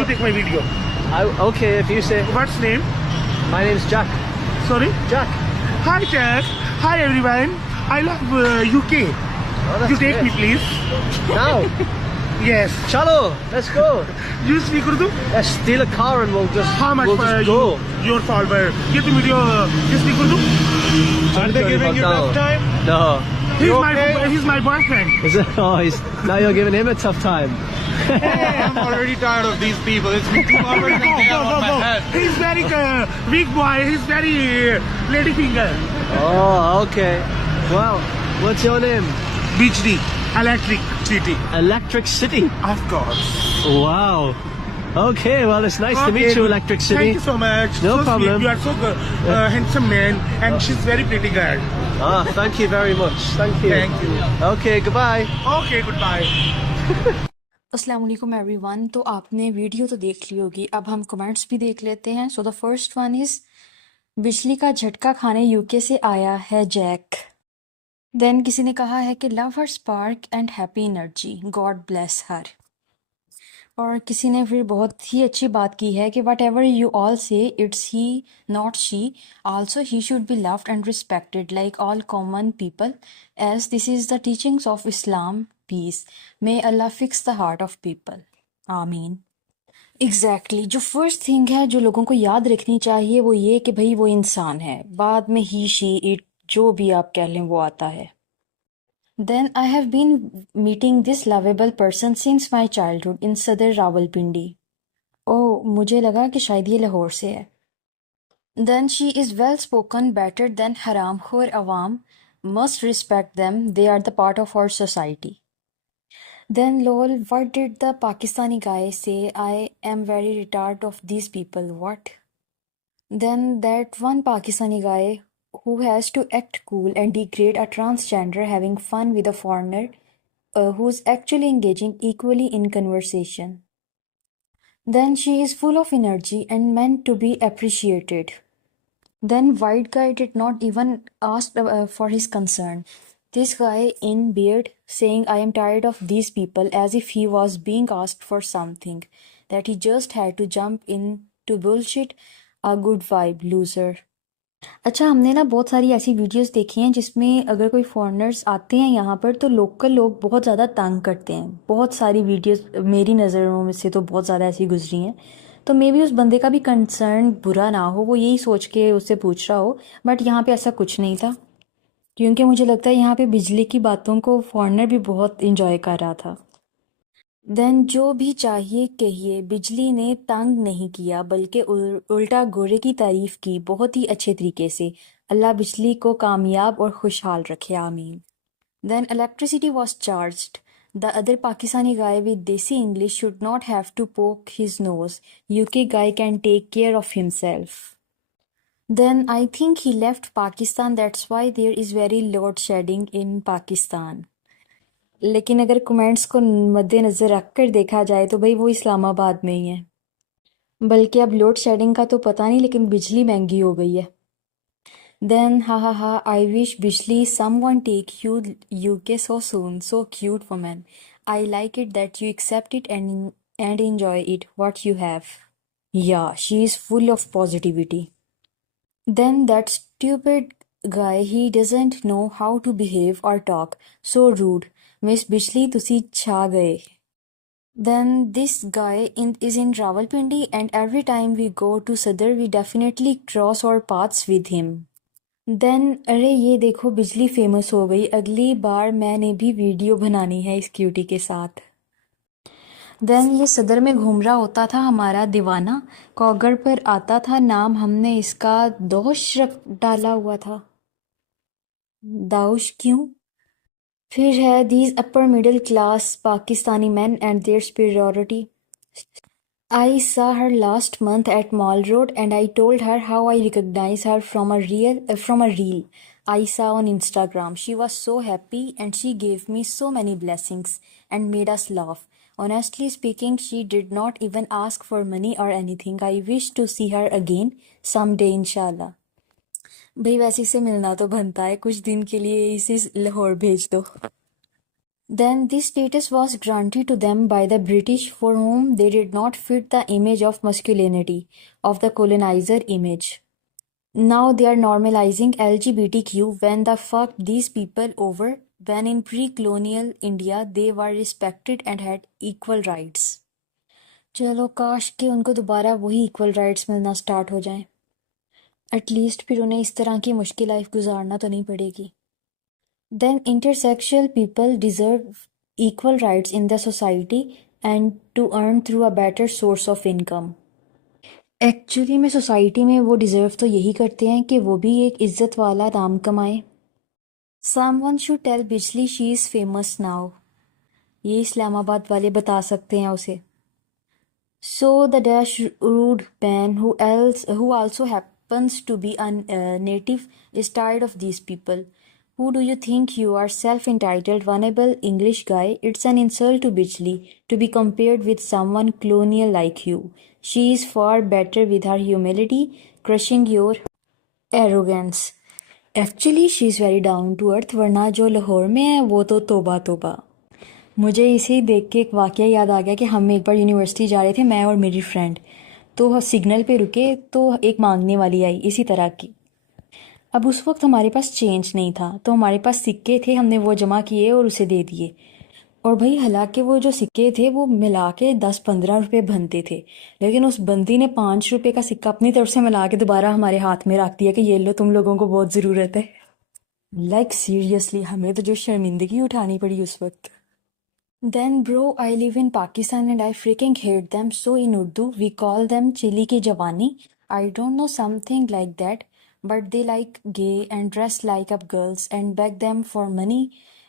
you take my video? Okay, if you say. What's name? My name's Jack. Sorry? Jack. Hi Jack. Hi everyone. I love UK. Oh, that's You take great. me please. Now. Yes. Chalo, let's go. You speak Urdu? Let's steal a car and we'll just How much we'll for just go. your follower? Get the video. You speak Urdu? Are they giving you tough time? No. He's my boyfriend. Is it? Oh, now you're giving him a tough time. Hey, I'm already tired of these people. It's been 2 hours and they are on my head. He's very weak boy. He's very lady finger. Oh, okay. Well, what's your name? BHD. Electric City. Electric City. Of course. Wow. Okay, well, it's nice to meet you, Electric City. Thank you so much. No so problem. Sweet. You are so good, handsome man, and she's very pretty girl. Ah, thank you very much. Thank you. Thank you. Okay, goodbye. Okay, goodbye. अस्सलाम वालेकुम everyone. तो आपने video तो देख ली होगी, अब हम comments भी देख लेते हैं। So the first one is बिजली का झटका खाने यूके से आया है जैक। देन किसी ने कहा है कि love her spark and happy energy, God bless her. और किसी ने फिर बहुत ही अच्छी बात की है कि whatever you all say it's he not she, also he should be loved and respected like all common people as this is the teachings of Islam, peace, may Allah fix the heart of people, amen. Exactly जो first thing है जो लोगों को याद रखनी चाहिए वो ये कि भाई वो इंसान है, बाद में ही शी इट जो भी आप कह लें वो आता है। Then I have been meeting this lovable person since my childhood in Sadr Rawalpindi. Oh, मुझे लगा कि शायद ये लाहौर से है। Then she is well spoken, better than haramkhor awam. Must respect them. They are the part of our society. Then lol, what did the Pakistani guy say? I am very tired of these people. What? Then that one Pakistani guy who has to act cool and degrade a transgender having fun with a foreigner who's actually engaging equally in conversation. Then she is full of energy and meant to be appreciated. Then white guy did not even ask for his concern. This guy in beard saying I am tired of these people as if he was being asked for something that he just had to jump into bullshit. A good vibe, loser. अच्छा, हमने ना बहुत सारी ऐसी videos देखी हैं जिसमें अगर कोई फॉरेनर्स आते हैं यहाँ पर तो लोकल लोग बहुत ज़्यादा तंग करते हैं। बहुत सारी वीडियोस मेरी नज़रों में से तो बहुत ज़्यादा ऐसी गुजरी हैं। तो मे बी उस बंदे का भी कंसर्न बुरा ना हो, वो यही सोच के उससे पूछ रहा हो, बट यहाँ पे ऐसा कुछ नहीं था, क्योंकि मुझे लगता है यहाँ पे बिजली की बातों को फॉरेनर भी बहुत इंजॉय कर रहा था। देन जो भी चाहिए कहिए, बिजली ने तंग नहीं किया बल्कि उल्टा गोरे की तारीफ की बहुत ही अच्छे तरीके से। अल्लाह बिजली को कामयाब और खुशहाल रखे, आमीन। Then electricity was charged. The other Pakistani guy with desi English should not have to poke his nose, UK guy can take care of himself. Then I think he left Pakistan, that's why there is very load shedding in Pakistan. लेकिन अगर comments को मद्देनज़र रख कर देखा जाए तो भाई वो इस्लामाबाद में ही है। बल्कि अब लोड शेडिंग का तो पता नहीं, लेकिन बिजली महंगी हो गई है। Then ha I wish Bijli someone take you UK so soon, so cute woman. I like it that you accept it and enjoy it what you have. Yeah she is full of positivity. Then that stupid guy, he doesn't know how to behave or talk, so rude. Miss Bishley, तुसी छा गए। Then this guy is in Rawalpindi and every time we go to Sadr we definitely cross our paths with him. Then अरे ये देखो बिजली famous हो गई, अगली बार मैंने भी वीडियो बनानी है इस क्यूटी के साथ। देन ये सदर में घूम रहा होता था हमारा दीवाना, कॉगर पर आता था नाम, हमने इसका दोष रख डाला हुआ था। दाउश क्यों? फिर है these upper middle class Pakistani men and their superiority. I saw her last month at Mall Road and I told her how I recognize her from a reel I saw on Instagram. She was so happy and she gave me so many blessings and made us laugh. Honestly speaking, she did not even ask for money or anything. I wish to see her again someday, inshallah. भाई वैसे से मिलना तो बनता है, कुछ दिन के लिए इसे लाहौर भेज दो। Then this status was granted to them by the British, for whom they did not fit the image of masculinity of the colonizer image. Now they are normalizing LGBTQ. When the fuck these people over, when in pre-colonial India they were respected and had equal rights. चलो काश कि उनको दोबारा वही equal rights मिलना start हो जाएं। At least फिर उन्हें इस तरह की मुश्किल लाइफ गुजारना तो नहीं पड़ेगी। Then intersexual people deserve equal rights in the society and to earn through a better source of income. Actually में सोसाइटी में वो डिज़र्व तो यही करते हैं कि वो भी एक इज्जत वाला नाम कमाए। Someone should tell बिजली she is famous now. ये इस्लामाबाद वाले बता सकते हैं उसे। So the dash rude man who also happens to be a native is tired of these people. Who do you think you are, self-entitled, vulnerable English guy? It's an insult to Bijli to be compared with someone colonial like you. She is far better with her humility, crushing your arrogance. Actually, she is very down to earth, वरना जो लाहौर में है वो तो तोबा तोबा। मुझे इसे ही देख के एक वाक़या याद आ गया कि हम एक बार यूनिवर्सिटी जा रहे थे, मैं और मेरी फ्रेंड। तो सिग्नल पे रुके तो एक मांगने वाली आई इसी तरह की। अब उस वक्त हमारे पास चेंज नहीं था, तो हमारे पास सिक्के थे, हमने वो जमा किए और उसे दे दिए। और भाई हालांकि वो जो सिक्के थे वो मिला के 10-15 रुपये बनते थे, लेकिन उस बंदी ने 5 रुपये का सिक्का अपनी तरफ से मिला के दोबारा हमारे हाथ में रख दिया कि ये लो, तुम लोगों को बहुत ज़रूरत है। लाइक सीरियसली हमें तो जो शर्मिंदगी उठानी पड़ी उस वक्त। Then bro, I live in Pakistan and I freaking hate them. So in Urdu, we call them chili ki jawani. I don't know, something like that. But they like gay and dress like up girls and beg them for money.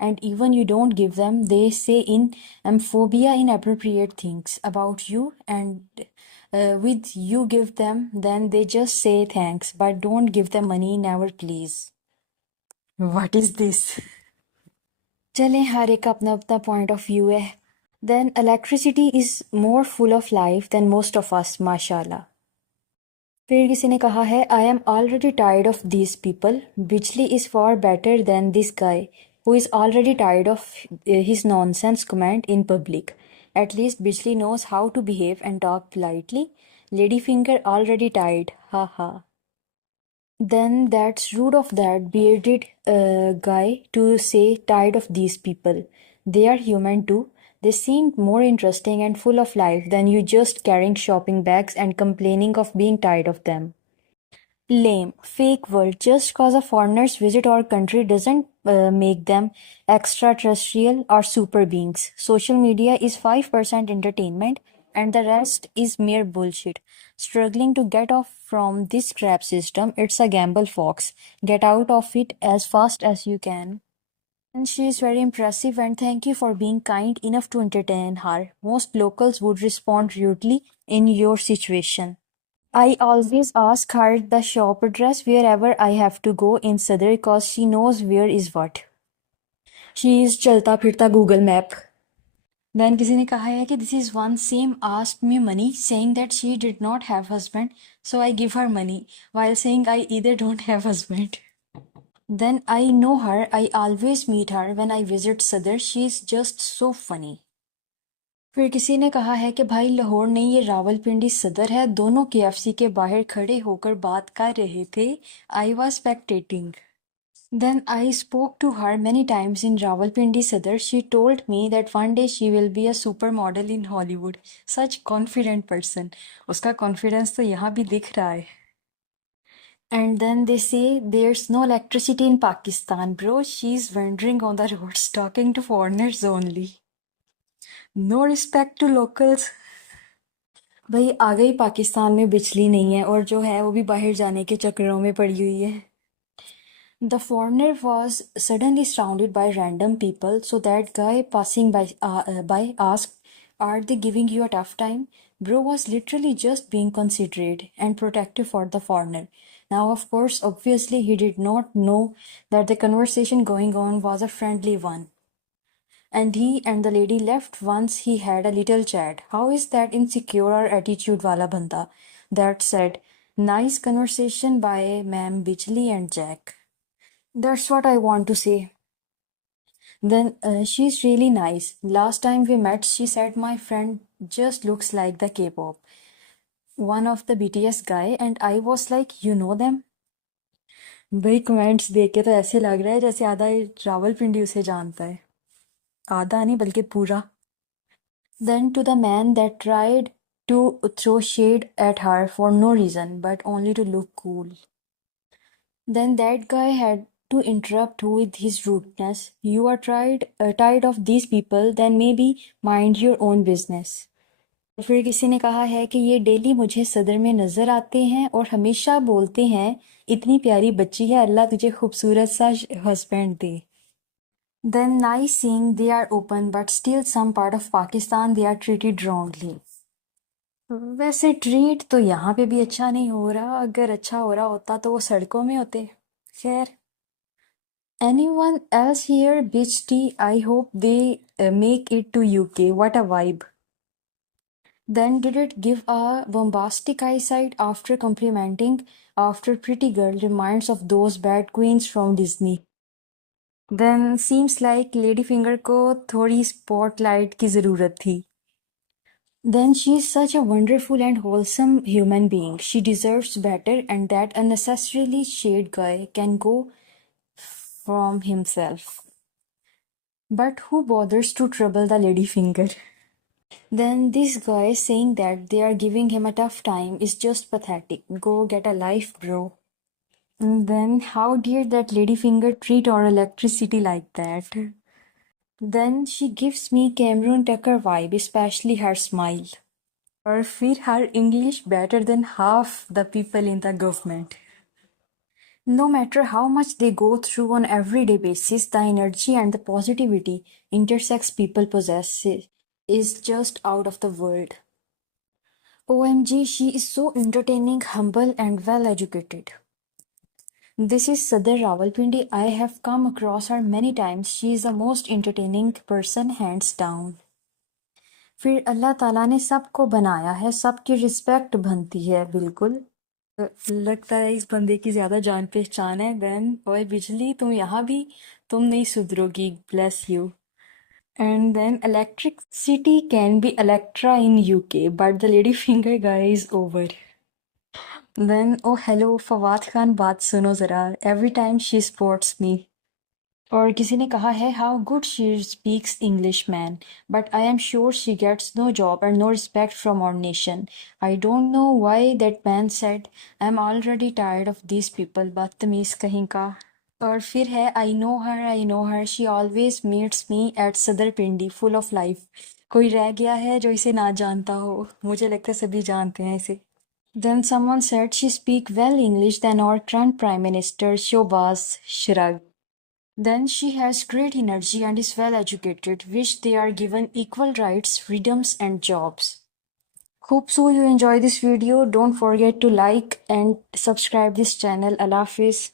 And even you don't give them, they say in amphobia inappropriate things about you. And with you give them, then they just say thanks. But don't give them money, never please. What is this? चलें, हर एक अपना अपना point of view है। Then electricity is more full of life than most of us, माशाल्लाह। फिर किसी ने कहा है, I am already tired of this people, Bijli is for better than this guy who is already tired of his nonsense comment in public. At least Bijli knows how to behave and talk politely. Ladyfinger already tired, haha. Then that's rude of that bearded guy to say tired of these people. They are human too. They seemed more interesting and full of life than you just carrying shopping bags and complaining of being tired of them. Lame, fake world. Just cause a foreigners visit our country doesn't make them extraterrestrial or super beings. Social media is 5% entertainment and the rest is mere bullshit. Struggling to get off from this trap system, it's a gamble, folks. Get out of it as fast as you can. And she is very impressive, and thank you for being kind enough to entertain her. Most locals would respond rudely in your situation. I always ask her the shop address wherever I have to go in Sadr because she knows where is what. She is चलता फिरता Google Map. Then किसी ने कहा है कि this is one same asked me money saying that she did not have husband, so I give her money while saying I either don't have husband. Then I know her, I always meet her when I visit Sadr. She is just so funny. फिर किसी ने कहा है कि भाई लाहौर नहीं, ये रावलपिंडी सदर है। दोनों KFC के बाहर खड़े होकर बात कर रहे थे। I was spectating. Then I spoke to her many times in Rawalpindi Sadar. She told me that one day she will be a supermodel in Hollywood. Such confident person. उसका confidence तो यहाँ भी दिख रहा है. And then they say there's no electricity in Pakistan, bro. She's wandering on the roads talking to foreigners only. No respect to locals. भाई आ गई पाकिस्तान में बिजली नहीं है और जो है वो भी बाहर जाने के चक्करों में पड़ी हुई है. The foreigner was suddenly surrounded by random people, so that guy passing by asked, "Are they giving you a tough time?" Bro was literally just being considerate and protective for the foreigner. Now, of course, obviously, he did not know that the conversation going on was a friendly one. And he and the lady left once he had a little chat. How is that insecure attitude wala banda? That said, nice conversation by Ma'am Bijli and Jack. That's what I want to say. Then she's really nice. Last time we met, she said my friend just looks like the K-pop, one of the BTS guy, and I was like, you know them? भाई comments देख के तो ऐसे लग रहा है जैसे आधा रावलपिंडी उसे जानता है, आधा नहीं बल्कि पूरा. Then to the man that tried to throw shade at her for no reason but only to look cool. Then that guy had to interrupt with his rudeness. You are tired of these people, then maybe mind your own business. फिर किसी ने कहा है कि ये daily मुझे सदर में नजर आते हैं और हमेशा बोलते हैं इतनी प्यारी बच्ची है, अल्लाह तुझे खूबसूरत सा husband they. Then nice seeing they are open but still some part of Pakistan they are treated wrongly. वैसे ट्रीट तो यहाँ पे भी अच्छा नहीं हो रहा, अगर अच्छा हो रहा होता तो वो सड़कों में होते. खैर. Anyone else here beach tea? I hope they make it to UK. What a vibe. Then did it give a bombastic eyesight after complimenting after pretty girl reminds of those bad queens from Disney. Then seems like Ladyfinger को थोड़ी spotlight की ज़रूरत थी. Then she is such a wonderful and wholesome human being. She deserves better, and that unnecessarily shade guy can go from himself. But who bothers to trouble the Ladyfinger? Then this guy saying that they are giving him a tough time is just pathetic. Go get a life, bro. And then how dare that Ladyfinger treat our electricity like that? Then she gives me Cameron Tucker vibe, especially her smile. Or फिर her English better than half the people in the government. No matter how much they go through on everyday basis, the energy and the positivity intersex people possess is just out of the world. OMG, she is so entertaining, humble and well educated. This is Sadar Rawalpindi. I have come across her many times. She is the most entertaining person hands down. फिर अल्लाह ताला ने सबको बनाया है, सबकी respect बनती है बिल्कुल. लगता है इस बंदे की ज्यादा जान पहचान है. देन ओए बिजली तुम यहाँ भी, तुम नहीं सुधरोगी. Bless you. And then electricity can be Electra in UK, but the Ladyfinger guy is over. Then oh hello Fawad Khan, बात सुनो जरा. Every time she sports me. और किसी ने कहा है how good she speaks English man, but I am sure she gets no job and no respect from our nation. I don't know why that man said I'm already tired of these people. बदतमीज कहीं का. और फिर है I know her, she always meets me at सदर पिंडी, full of life. कोई रह गया है जो इसे ना जानता हो? मुझे लगता है सभी जानते हैं इसे. Then someone said she speak well English than our current Prime Minister Shobaz Shrug. Then she has great energy and is well educated, which they are given equal rights, freedoms and jobs. Hope so you enjoy this video. Don't forget to like and subscribe this channel. Allah Hafiz.